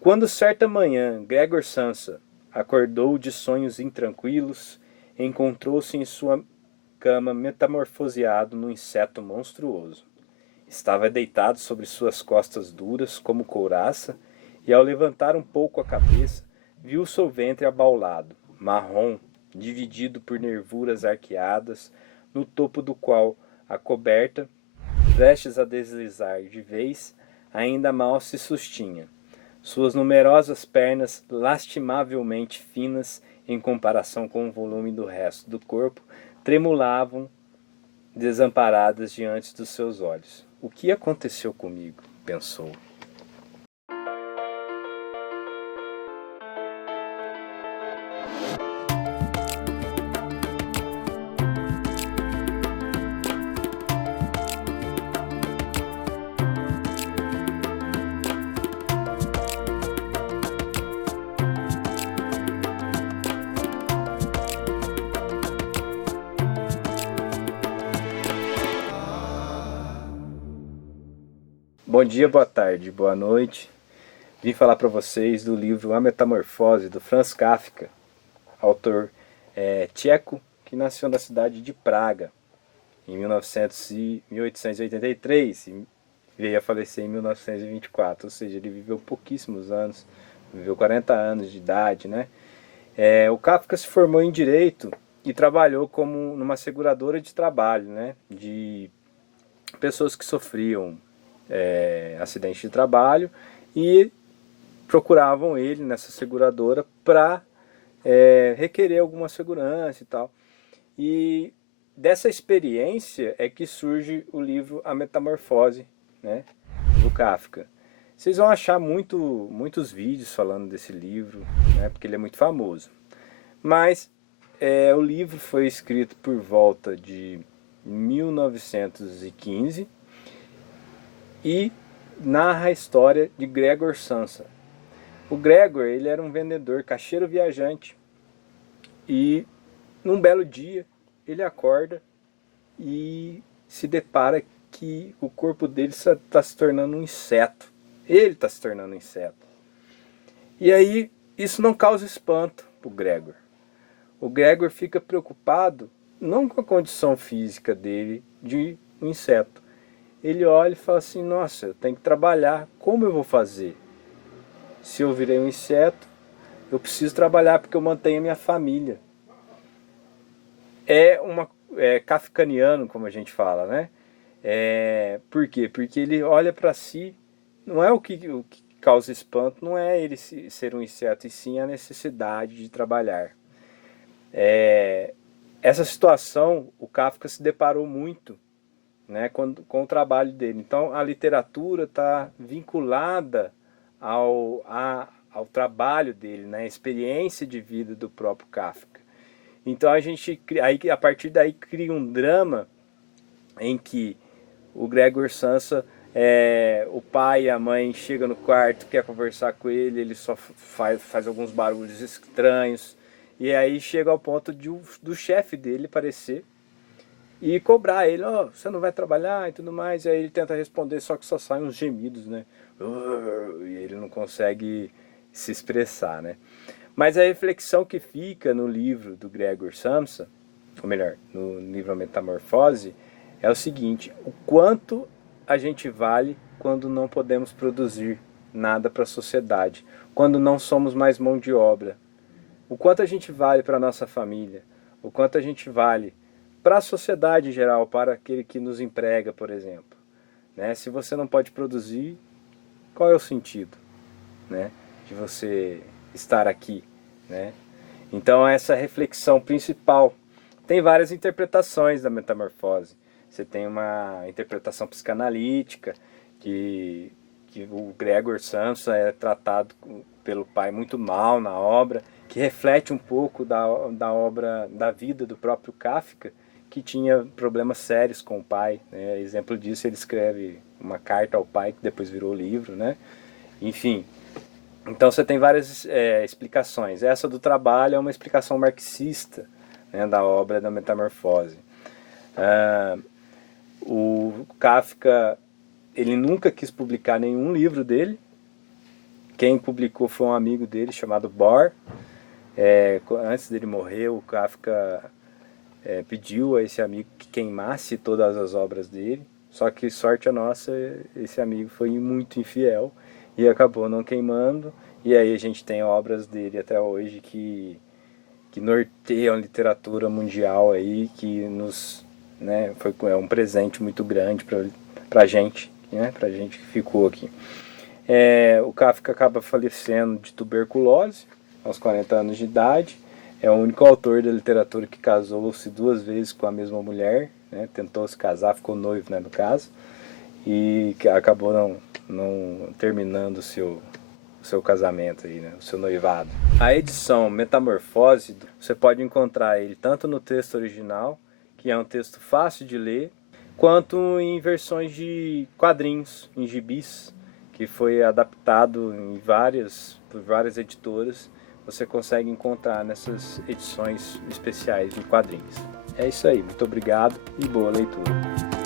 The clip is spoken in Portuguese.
Quando certa manhã Gregor Samsa acordou de sonhos intranquilos, encontrou-se em sua cama metamorfoseado num inseto monstruoso. Estava deitado sobre suas costas duras como couraça, e ao levantar um pouco a cabeça, viu seu ventre abaulado, marrom, dividido por nervuras arqueadas, no topo do qual a coberta, prestes a deslizar de vez, ainda mal se sustinha. Suas numerosas pernas, lastimavelmente finas em comparação com o volume do resto do corpo, tremulavam desamparadas diante dos seus olhos. O que aconteceu comigo? Pensou. Bom dia, boa tarde, boa noite. Vim falar para vocês do livro A Metamorfose, do Franz Kafka, autor tcheco que nasceu na cidade de Praga em 1883 e veio a falecer em 1924, ou seja, ele viveu pouquíssimos anos, viveu 40 anos de idade, né? O Kafka se formou em Direito e trabalhou como numa seguradora de trabalho, né? De pessoas que sofriam acidente de trabalho e procuravam ele nessa seguradora para requerer alguma segurança e tal. E dessa experiência é que surge o livro A Metamorfose, né, do Kafka. Vocês vão achar muitos vídeos falando desse livro, né, porque ele é muito famoso. Mas o livro foi escrito por volta de 1915 e narra a história de Gregor Samsa. O Gregor, ele era um vendedor, caixeiro viajante, e num belo dia ele acorda e se depara que o corpo dele está se tornando um inseto. Ele está se tornando um inseto. E aí isso não causa espanto para o Gregor. O Gregor fica preocupado não com a condição física dele de um inseto. Ele olha e fala assim, nossa, eu tenho que trabalhar, como eu vou fazer? Se eu virei um inseto, eu preciso trabalhar porque eu mantenho a minha família. É kafkaniano, como a gente fala, né? Por quê? Porque ele olha para si, não é o que causa espanto, não é ele ser um inseto, e sim a necessidade de trabalhar. Essa situação, o Kafka se deparou muito, né, com o trabalho dele. Então a literatura está vinculada ao trabalho dele, né, a experiência de vida do próprio Kafka. Então a partir daí cria um drama em que o Gregor Samsa, o pai e a mãe chegam no quarto, quer conversar com ele, ele só faz alguns barulhos estranhos, e aí chega ao ponto do chefe dele aparecer e cobrar ele, você não vai trabalhar e tudo mais, e aí ele tenta responder, só que só saem uns gemidos, né? E ele não consegue se expressar, né? Mas a reflexão que fica no livro do Gregor Samsa, ou melhor, no livro A Metamorfose, é o seguinte: o quanto a gente vale quando não podemos produzir nada para a sociedade, quando não somos mais mão de obra, o quanto a gente vale para a nossa família, o quanto a gente vale para a sociedade em geral, para aquele que nos emprega, por exemplo. Né? Se você não pode produzir, qual é o sentido, né, de você estar aqui? Né? Então essa reflexão principal. Tem várias interpretações da metamorfose. Você tem uma interpretação psicanalítica, que o Gregor Samsa é tratado pelo pai muito mal na obra, que reflete um pouco da obra, da vida do próprio Kafka, que tinha problemas sérios com o pai. Né? Exemplo disso, ele escreve uma carta ao pai, que depois virou livro. Né? Enfim, então você tem várias explicações. Essa do trabalho é uma explicação marxista, né, da obra da Metamorfose. O Kafka, ele nunca quis publicar nenhum livro dele, quem publicou foi um amigo dele chamado Bor. Antes dele morrer, o Kafka pediu a esse amigo que queimasse todas as obras dele. Só que, sorte a nossa, esse amigo foi muito infiel e acabou não queimando. E aí a gente tem obras dele até hoje que norteiam a literatura mundial aí, que nos, né, é um presente muito grande para a gente, né, para a gente que ficou aqui. O Kafka acaba falecendo de tuberculose aos 40 anos de idade. É o único autor da literatura que casou-se 2 vezes com a mesma mulher, né? Tentou se casar, ficou noivo, né, no caso, e que acabou não terminando o seu casamento, aí, né, o seu noivado. A edição Metamorfose, você pode encontrar ele tanto no texto original, que é um texto fácil de ler, quanto em versões de quadrinhos, em gibis, que foi adaptado por várias editoras. Você consegue encontrar nessas edições especiais de quadrinhos. É isso aí, muito obrigado e boa leitura.